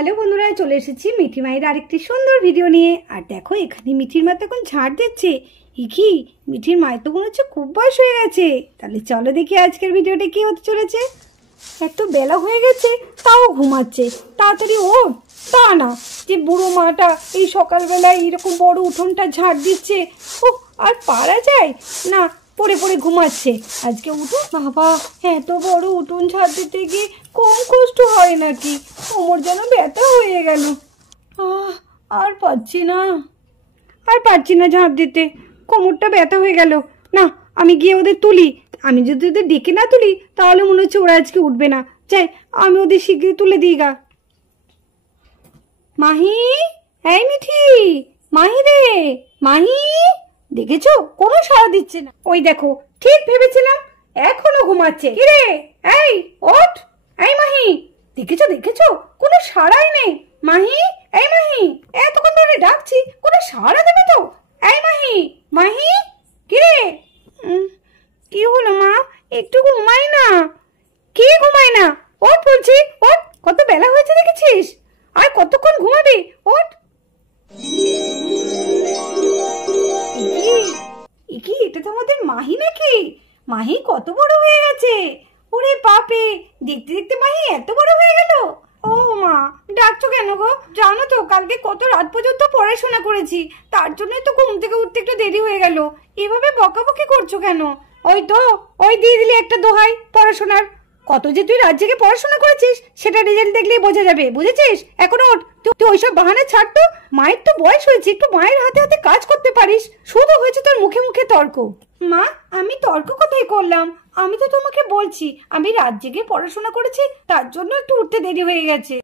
Hello বন্ধুরা, চলে এসেছি মিঠি মায়ের আরেকটি সুন্দর ভিডিও নিয়ে। আর দেখো এখানে মিঠির মা তো এখন ঝাড় দিচ্ছে। কি মিঠির মায়ের তো মনে হচ্ছে খুব বয়স হয়ে গেছে। তাহলে চলো দেখি আজকের ভিডিওটা কি হতে চলেছে। এত বেলা হয়ে গেছে তাও ঘুমাচ্ছে। তাড়াতাড়ি ওঠ। তা না যে বুড়ো মাটা এই সকালবেলায় এরকম বড় উঠোনটা ঝাড় দিচ্ছে, ও আর পারা যায় না, পড়ে পড়ে ঘুমাচ্ছে। আজকে উঠো বাবা, এত বড় উঠোন ঝাড় দিতে গিয়ে কম কষ্ট হয় নাকি? কোমর যেন ব্যথা হয়ে গেল। আর পারছি না ঝাড় দিতে, কোমরটা ব্যথা হয়ে গেল। না, আমি গিয়ে ওদের তুলি। আমি যদি ওদের ডেকে না তুলি তাহলে মনে হচ্ছে ওরা আজকে উঠবে না। যাই, আমি ওদের শীঘ্রই তুলে দিই গা। মাহি, এই মিঠি, মাহি রে, মাহি, দেখেছো কোনো সাড়া দিচ্ছে না। ওই দেখো, ঠিক ভেবেছিলাম এখনো ঘুমাচ্ছে। কি রে, এই ওঠ, এই মাহি, দেখেছো কোনো সাড়াই নেই। মাহি, এই মাহি, এতক্ষণ ধরে ডাকছি, কোনো সাড়া দেবে তো? এই মাহি, মাহি, কি রে? কি হলো মা, একটু ঘুমাই না। কে ঘুমায় না? ওঠ বলছি, ওঠ, কত বেলা হয়েছে দেখেছিস? আর কতক্ষণ ঘুমাবি? ওঠ। এটা তো আমাদের মাহি নাকি? মাহি কত বড় হয়ে গেছে। ওরে বাপে, দেখতে দেখতে মাহি এত বড় হয়ে গেল। ও মা, ডাকছো কেন গো? জানো তো কালকে কত রাত পর্যন্ত পড়াশোনা করেছি, তার জন্যই তো ঘুম থেকে উঠতে একটু দেরি হয়ে গেল। এভাবে বকাবকি করছো কেন? ওই তো, ওই দিয়ে দিলি একটা দোহাই পড়াশোনার। কত যে তুই রাত জেগে পড়াশোনা করেছিস সেটা রেজাল্ট দেখলেই বোঝা যাবে, বুঝেছিস? এখন ওঠ, তুই ওইসব বাহানা ছাড় তো। মায়ের তো বয়স হয়েছে, একটু মায়ের হাতে হাতে কাজ করতে পারিস। শুধু হয়েছে তোর মুখে মুখে তর্ক। মা, আমি তর্ক কোথায় করলাম? আমি তো তোমাকে বলছি আমি রাত জেগে পড়াশোনা করেছি, তার জন্য একটু উঠতে দেরি হয়ে গেছে।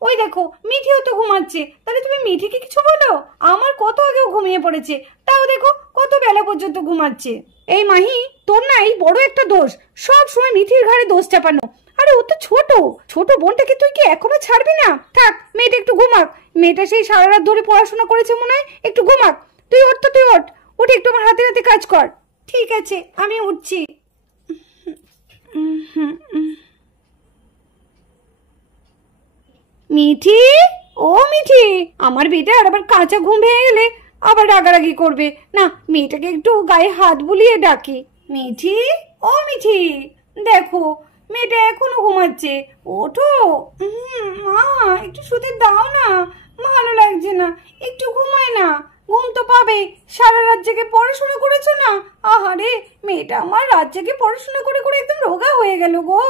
ওই দেখো মিঠিও তো ঘুমাচ্ছে, তাহলে তুমি মিঠিকে কিছু বলো? আমার কত আগেও ঘুমিয়ে পড়েছে, তাও দেখো কত বেলা পর্যন্ত ঘুমাচ্ছে। এই মাহি, তোর না এই বড় একটা দোষ, সব সময় মিঠির ঘাড়ে দোষ চাপানো। আরে ও তো ছোট বোনটাকে তুই কি এখনো ছাড়বি না? থাক, মেয়েটা একটু ঘুমাক। মেয়েটা সেই সারা রাত ধরে পড়াশোনা করেছে মনে হয়, একটু ঘুমাক। তুই ওঠ তো, তুই ওঠ, উঠে একটু আমার হাতে হাতে কাজ কর। ঠিক আছে, আমি উঠছি। মিঠি, ও মিঠি, আমার বেটা আর আবার কাঁচা ঘুম ভেঙে গেলে আবার রাগারাগি করবে না। মেয়েটাকে একটু গায়ে হাত বুলিয়ে ডাকি। মিঠি, ও মিঠি, দেখো মেয়েটা এখনো ঘুমাচ্ছে, ওঠো। মা, একটু শুতে দাও না, ভালো লাগছে না, একটু ঘুমায় না। ঘুম তো পাবে, সারা রাত জেগে পড়াশোনা করেছো না। আহারে, মেয়েটা আমার রাত জেগে পড়াশোনা করে করে একদম রোগা হয়ে গেল গো।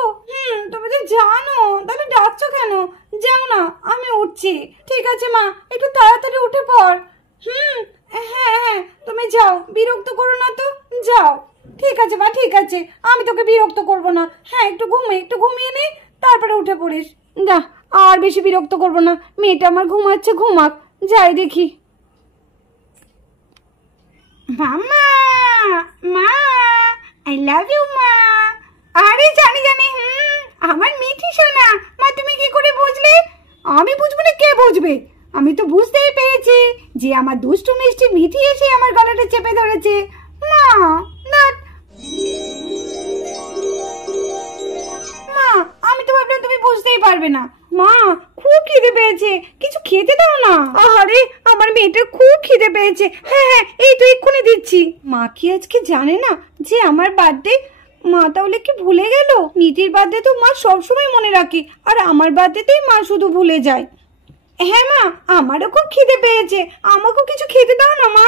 তুমি তো জানো, তাহলে ডাকছো কেন? যাও না, আমি উঠছি। ঠিক আছে মা, একটু তাড়াতাড়ি উঠে পড়। হ্যাঁ, তুমি যাও, বিরক্ত করো না তো, যাও। ঠিক আছে মা, ঠিক আছে, আমি তোকে বিরক্ত করবো না। হ্যাঁ, একটু ঘুমিয়ে নে, তারপরে উঠে পড়িস। না, আর বেশি বিরক্ত করবো না, মেয়েটা আমার ঘুমাচ্ছে, ঘুমাক। যাই দেখি। মামা, মা, আই লাভ ইউ মা। আরে জানি, আমার মিঠি সোনা। মা, তুমি কি করে বুঝলে? আমি বুঝবো না, কে বুঝবে? আমি তো বুঝতেই পেরেছি যে আমার দুষ্টু মিষ্টি মিঠি এসে আমার গলাটা চেপে ধরেছে। না, মা, আমি তো ভাবলাম তুমি বুঝতেই পারবে না। মা, খুব খিদে পেয়েছে, কিছু খেতে দাও না। আরে আমার মেয়েটার খুব খিদে পেয়েছে। হ্যাঁ, এই তো এক্ষুনি দিচ্ছি। মা কি আজকে জানে না যে আমার বার্থডে? মা তাহলে কি ভুলে গেল? মিঠির বার্থডে তো মা সবসময় মনে রাখে, আর আমার বার্থডেতেই মা শুধু ভুলে যায়। হ্যাঁ মা, আমারও খুব খিদে পেয়েছে, আমাকেও কিছু খেতে দাও না মা।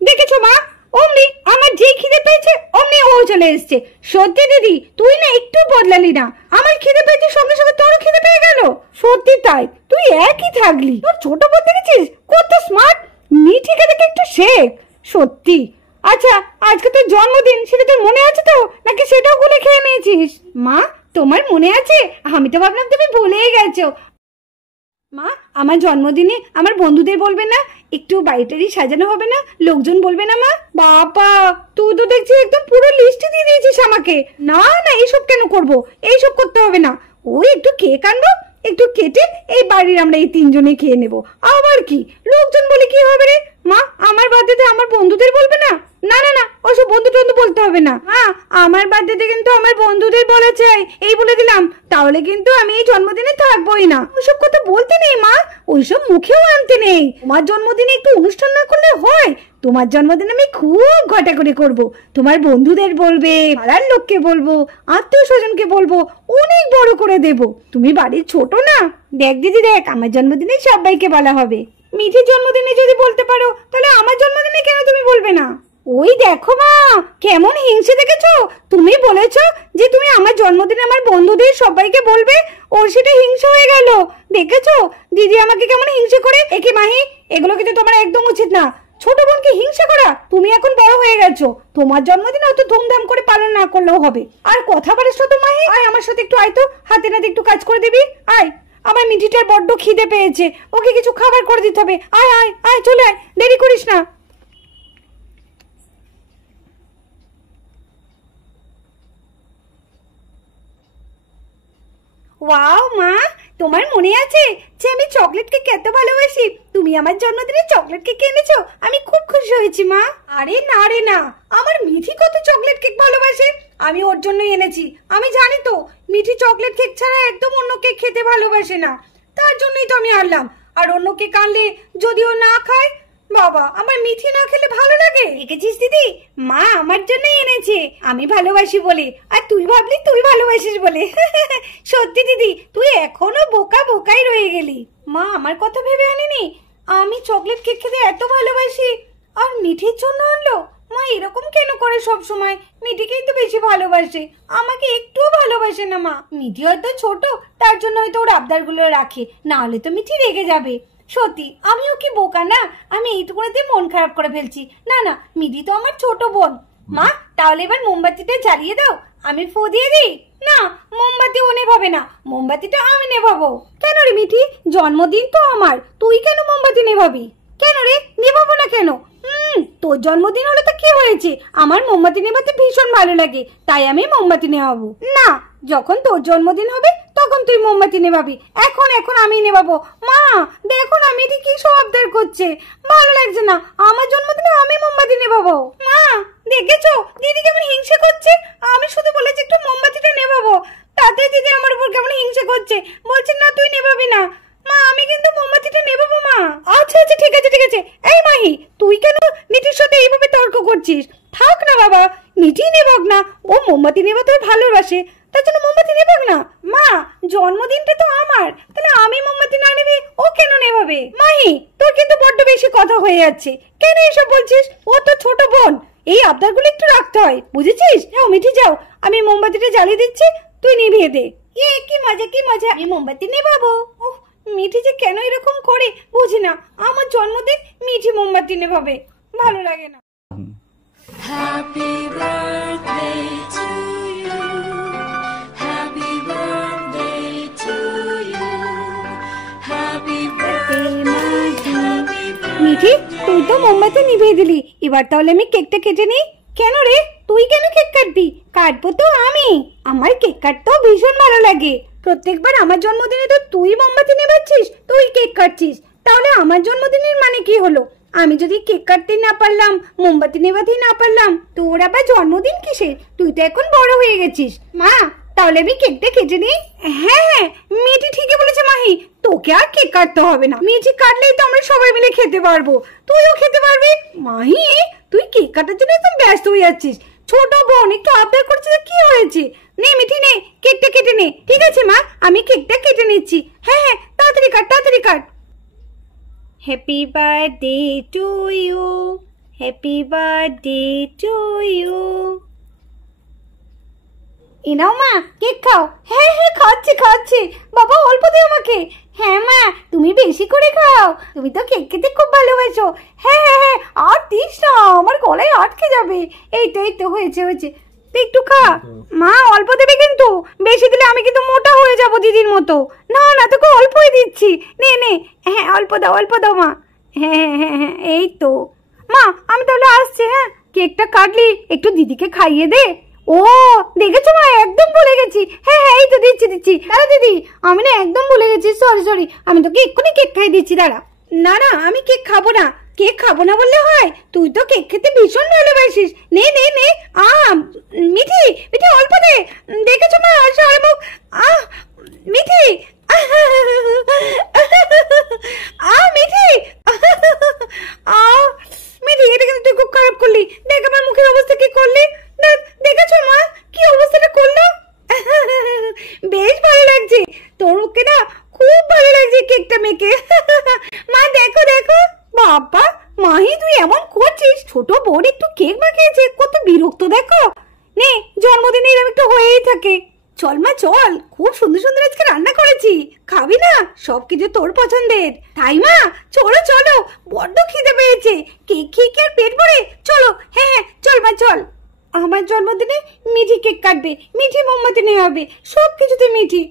দেখেছো মা, অমনি আমার যেই খিদে পেয়েছে অমনি ও চলে এসছে। সত্যি দিদি, তুই না একটু বদলালি না। আমার খিদে পেয়েছে, সঙ্গে সঙ্গে তোরও খিদে পেয়ে গেল। সত্যি তাই, তুই একই থাকলি। তোর ছোট বোন দেখেছিস কত স্মার্ট। মিঠিকে দেখে একটু শেখ। সত্যি। আচ্ছা, আজকে তোর জন্মদিন, সেটা তোর মনে আছে তো, নাকি সেটাও ভুলে খেয়ে নিয়েছিস? মা, তোমার মনে আছে? আমি তো ভাবলাম তুমি ভুলেই গেছো। মা, আমার জন্মদিনে আমার বন্ধুদের বলবে না? একটু বাড়িটারি সাজানো হবে না? লোকজন বলবে না মা? বাবা, তুই তো দেখছি একদম পুরো লিস্টই দিয়ে দিয়েছিস আমাকে। না, এইসব কেন করবো? এইসব করতে হবে না। ওই একটু কেক আনবো, একটু কেটে এই বাড়ির আমরা এই তিনজনে খেয়ে নেবো। আবার কি লোকজন বলে কি হবে রে? মা, আমার বার্থডেতে আমার বন্ধুদের বলবে না? না না না, ওসব বন্ধু টন্ধু বলতে হবে না। হ্যাঁ, আমার বার্থডেতে কিন্তু আমার বন্ধুদের বলা চাই, এই বলে দিলাম। তাহলে কিন্তু আমি এই জন্মদিনে থাকবোই না। ওইসব কথা বলতে নেই মা, ওইসব মুখেও আনতে নেই। তোমার জন্মদিনে একটু অনুষ্ঠান না করলে হয়? তোমার জন্মদিন আমি খুব ঘটা করে করব। তোমার বন্ধুদের বলবে, পাড়ার লোককে বলবো, আত্মীয় স্বজনকে বলবো, অনেক বড় করে দেব। তুমি বাড়ির ছোট না? দেখ দিদি দেখ, আমার জন্মদিনে সবাইকে বলা হবে। মিঠির জন্মদিনে যদি বলতে পারো, তাহলে আমার জন্মদিনে কেন তুমি বলবে না? ওই দেখো মা, কেমন হিংসে দেখেছো? তুমি বলেছো যে তুমি আমার জন্মদিনে আমার বন্ধুদের সবাইকে বলবে, ওর সেটা হিংসা হয়ে গেল। দেখেছো দিদি আমাকে কেমন হিংসে করে? একে মাহি, এগুলো কিন্তু তোমার একদম উচিত না। ছোট বোনকে হিংসা করা? তুমি এখন বড় হয়ে গেছো, তোমার জন্মদিন অত ধুমধাম করে পালন না করলেও হবে। আর কথা বলিস তো মাহি, আয় আমার সাথে একটু, আয় তো, হাতে নাতে একটু কাজ করে দিবি। আয়, আমার মিঠিটার বড্ড খিদে পেয়েছে, ওকে কিছু খাবার করে দিতে হবে। আয় আয় আয়, চলে আয়, দেরি করিস না। ওয়াও মা, তোমার মনে আছে যে আমি চকলেট কেক এত ভালোবাসি? তুমি আমার জন্মদিনে চকলেট কেক এনেছো, আমি খুব খুশি হয়েছি মা। আরে না রে না, আমার মিঠি কত চকলেট কেক ভালোবাসে, আমি ওর জন্যই এনেছি। আমি জানি তো মিঠি চকলেট কেক ছাড়া একদম অন্য কেক খেতে ভালোবাসে না, তার জন্যই তো আমি আনলাম। আর অন্য কেক আনলে যদিও না খায়, বাবা আমার মিঠি না খেলে ভালো লাগে? দেখেছিস দিদি, মা আমার জন্যই এনেছে, আমি ভালোবাসি বলে। আর তুই ভাবলি তুই ভালোবাসিস বলে। সত্যি দিদি, তুই এখনো বোকা বোকাই রয়ে গেলি। মা আমার কথা ভেবে আনিনি, আমি চকলেট কেক খেতে এত ভালোবাসি, আর মিঠির জন্য আনলো। মা এরকম কেন করে সব সময়? মিঠিকেই তো বেশি ভালোবাসে, আমাকে একটুও ভালোবাসে না। মা মিঠি হয়তো ছোট, তার জন্য হয়তো ওর আবদারগুলো রাখে, না হলে তো মিঠি রেগে যাবে। সত্যি আমিও কি বোকা না? আমি এইটুকুতে মন খারাপ করে ফেলছি। না না, মিঠি তো আমার ছোট বোন। মা তাহলে এবার মোমবাতিটা জ্বালিয়ে দাও, আমি ফু দিয়ে দিই। না, মোমবাতি ও নেভাবে না, মোমবাতিটা আমি নেভাবো। কেন রে মিঠি, জন্মদিন তো আমার, তুই কেন মোমবাতি নেভাবি? কেন রে, নেভাবো না কেন? তোর জন্মদিন হলো তো কি হয়েছে, আমার মোমবাতি নেভাতে ভীষণ ভালো লাগে, তাই আমি মোমবাতি নেভাবো। না, যখন তোর জন্মদিন হবে তখন তুই মোমবাতি নেভাবি, এখন এখন আমি নেভাবো। মা দেখো না মিঠি কি সব আবদার করছে, ভালো লাগছে না। আমার জন্মদিনে আমি মোমবাতি নেভাবো। মা দেখেছো দিদি কেমন হিংসে করছে? আমি শুধু বলেছি একটু মোমবাতিটা নেভাবো, তাতে দিদি আমার উপর কেমন হিংসে করছে, বলছে না তুই নেভাবি না। মা আমি কিন্তু মোমবাতিটা নেভাবো মা। আচ্ছা আচ্ছা ঠিক আছে ঠিক আছে। এই মাহি, তুই কেন মিঠির সাথে এইভাবে তর্ক করছিস? থাক না বাবা, মিঠি নেভাক না, ও মোমবাতি নেভাতে ভালোবাসে, তার জন্য মোমবাতি নেভাক না। মা জন্মদিনটা তো আমার, তাহলে আমি মোমবাতি না নেবে ও কেন নেভাবে? মাহি তোর কিন্তু বড্ড বেশি কথা হয়ে যাচ্ছে, কেন এসব বলছিস? ও তো ছোট বোন, এই আবদারগুলো একটু রাখতে হয়, বুঝেছিস? যাও মিঠি যাও, আমি মোমবাতিটা জ্বালিয়ে দিচ্ছি, তুই নিভিয়ে দে। কি মজা কি মজা, আমি মোমবাতি নেভাবো। মিঠি যে কেন এরকম করে বুঝি না, আমার জন্মদিন মিঠি মোমবাতি নেভাবে, ভালো লাগে না। Happy birthday to you. Happy birthday to you. Happy birthday. Mithi তুই তো মোমবাতি নিভিয়ে দিলি, এবার তাহলে আমি কেকটা কেটে নিই। কেন রে, তুই কেন কেক কাটবি? কাটবো তো আমি, আমার কেক কাটতেও ভীষণ ভালো লাগে। প্রত্যেকবার আমার জন্মদিনে তো তুই মোমবাতি নেভাচ্ছিস, তুই কেক কাটছিস, তাহলে আমার জন্মদিনের মানে কি হলো? আমি যদি কেক কাটতে না পারলাম, মোমবাতি নেভাতেই না পারলাম, তোর আবার জন্মদিন কিসের? তুই তো এখন বড় হয়ে গেছিস। মা তাহলে আমি কেকটা কেটে নিই। হ্যাঁ হ্যাঁ, মিঠি ঠিকই বলেছে মাহি, তোকে আর কেক কাটতে হবে না, মিঠি কাটলেই তো আমরা সবাই মিলে খেতে পারবো, তুইও খেতে পারবি। মাহি তুই কেক কাটার জন্য একদম ব্যস্ত হয়ে যাচ্ছিস, ছোট বোন একটু আবদার করছে, কি হয়েছে? নে মিঠি নে, কেকটা কেটে নে। ঠিক আছে মা, আমি কেকটা কেটে নিচ্ছি। হ্যাঁ হ্যাঁ, তাড়াতাড়ি কাট তাড়াতাড়ি cut. Happy birthday to you, happy birthday to you. এনাও মা, কেক খাও। হ্যাঁ হ্যাঁ খাচ্ছি খাচ্ছি, বাবা অল্প দে আমাকে। হ্যাঁ মা, তুমি বেশি করে খাও, তুমি তো কেক খেতে খুব ভালোবাসো। হ্যাঁ হ্যাঁ হ্যাঁ, আর দিস না, আমার গলায় আটকে যাবে। এই তো হয়েছে হয়েছে, একটু খা। মা অল্প দেবে কিন্তু, বেশি দিলে আমি কিন্তু মোটা হয়ে যাব দিদির মতো। না না, তোকে অল্পই দিচ্ছি, নে নে। হ্যাঁ অল্প দাও মা। হ্যাঁ হ্যাঁ হ্যাঁ, এই তো। মা আমি তাহলে আসছি। হ্যাঁ, কেকটা কাটলি একটু দিদিকে খাইয়ে দে। ও দেখেছো মা, একদম ভুলে গেছি। হ্যাঁ হ্যাঁ, এই তো দিচ্ছি। দাঁড়া দিদি, আমি না একদম ভুলে গেছি, সরি, আমি তোকে এক্ষুনি কেক খাইয়ে দিচ্ছি, দাঁড়া। না না, আমি কেক খাবো না। কেক খাবো না বললে হয়? তুই তো কেক খেতে ভীষণ ভালোবাসিস। নে নে নে। মিঠি মিঠি অল্প দে। দেখেছো মা সারে মুখ। মিঠি। মিঠি। মিঠি, এটা কিন্তু তুই খুব খারাপ করলি। দেখ আমার মুখের অবস্থা কি করলি। দেখেছো মা কি অবস্থাটা করলো? বেশ ভালো লাগছে তোর মুখে না, খুব ভালো লাগছে কেকটা মেখে। মা দেখো দেখো। বাবা মাহি, তুই এমন করছিস? ছোট বোন একটু কেক মাখিয়েছে, কত বিরক্ত দেখো। নে, জন্মদিনে এরকম একটু হয়েই থাকে। চল মা চল, খুব সুন্দর সুন্দর আজকে রান্না করেছি। খাবি না? সবকিছু তোর পছন্দের। তাই মা, চলো চলো, বড্ড খিদে পেয়েছে। কেক খেয়ে কি আর পেট ভরে? চলো। হ্যাঁ হ্যাঁ চল মা চল। আমার জন্মদিনে মিঠি কেক কাটবে, মিঠি মোমবাতি নেওয়া হবে, সবকিছুতে মিঠি।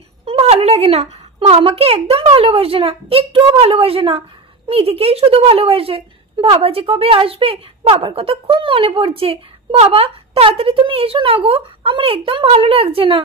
ভালো লাগে না, মা আমাকে একদম ভালোবাসে না, একটুও ভালোবাসে না। মিঠিকেই শুধু ভালোবাসে। বাবা যে কবে আসবে, বাবার কথা খুব মনে পড়ছে। বাবা তাড়াতাড়ি তুমি এসো না গো, আমার একদম ভালো লাগছে না।